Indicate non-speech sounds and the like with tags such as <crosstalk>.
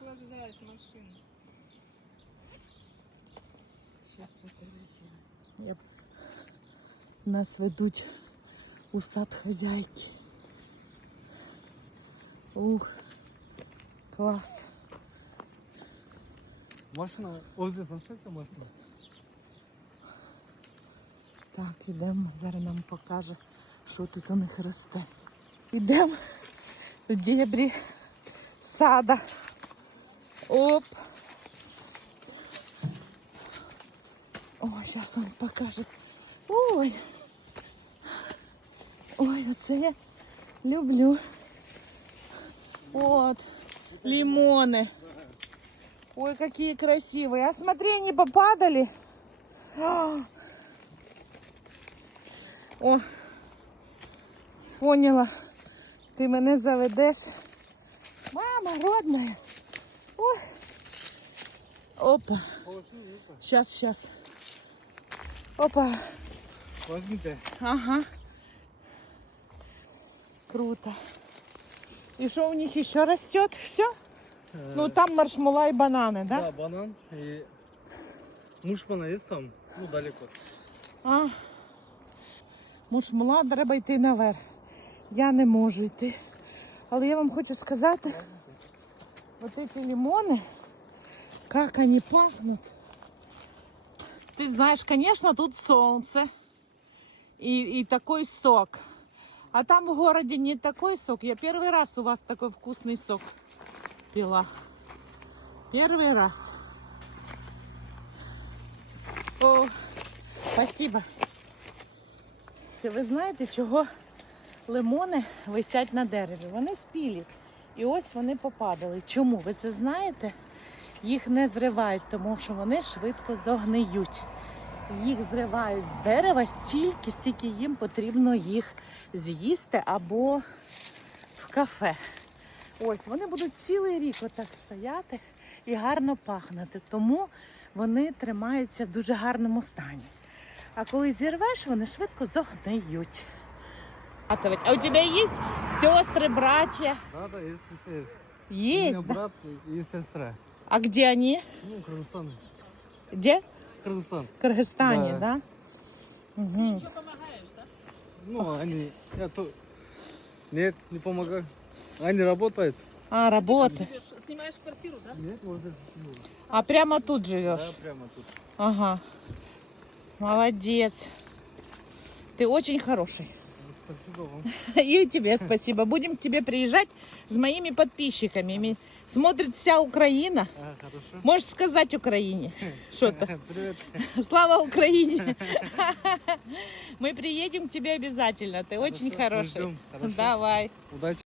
охлаждает машину. Сейчас это Я... Нас ведуть у сад хазяйки. Ух, клас. Машина, ось здесь засыпка машина. Так, ідемо, зараз нам покаже, що тут у них росте. Ідемо в дебрі сада. Оп. О, зараз вам покаже. Ой. Ой, оце я люблю. Вот. Лимоны. Ой, какие красивые. А смотри, они попадали. О, поняла. Ти мене заведеш. Мама, родная. Ой. Опа. Положи, ну-ка. Сейчас, сейчас. Опа. Возьмите. Ага. Круто. И что у них еще растет? Все? Ну там маршмула и бананы, да? Да, банан и мушмана есть там, ну далеко. А. Мушмула, треба йти наверх. Я не можу йти. Але я вам хочу сказати, вот эти лимоны, как они пахнут. Ты знаешь, конечно, тут солнце и, и такой сок. А там в городе не такой сок. Я первый раз у вас такой вкусный сок пила. Первый раз. О, спасибо. Це ви знаєте, чого лимони висять на дереві? Вони спілі. І ось вони попадали. Чому? Ви це знаєте? Їх не зривають, тому що вони швидко зогниють. Їх зривають з дерева стільки, стільки їм потрібно їх з'їсти або в кафе. Ось вони будуть цілий рік отак стояти і гарно пахнути. Тому вони тримаються в дуже гарному стані. А коли зірвеш, вони швидко зогниють. А у тебе є сестри, браття? Да, да, все. У Є. брат и сестра. А где они? Ну, Кыргызстан. Где? Кыргызстан. В Кыргызстане, Да. да? Угу. Еще помогаешь, да? Ну, они... Я то... Нет, не помогаю. Они работают. А, работа. Живешь, снимаешь квартиру, да? Нет, вот здесь. ну, А прямо тут живешь? Да, прямо тут. Ага. Молодец. Ты очень хороший. Спасибо вам. <laughs> И тебе спасибо. Будем к тебе приезжать с моими подписчиками. Ми- Смотрит вся Украина. А, хорошо. Можешь сказать Украине <laughs> что-то. Привет. <laughs> Слава Украине! Мы приедем к тебе обязательно. Ты очень Хорошо, хороший. ждем. Хорошо. Давай. Удачи.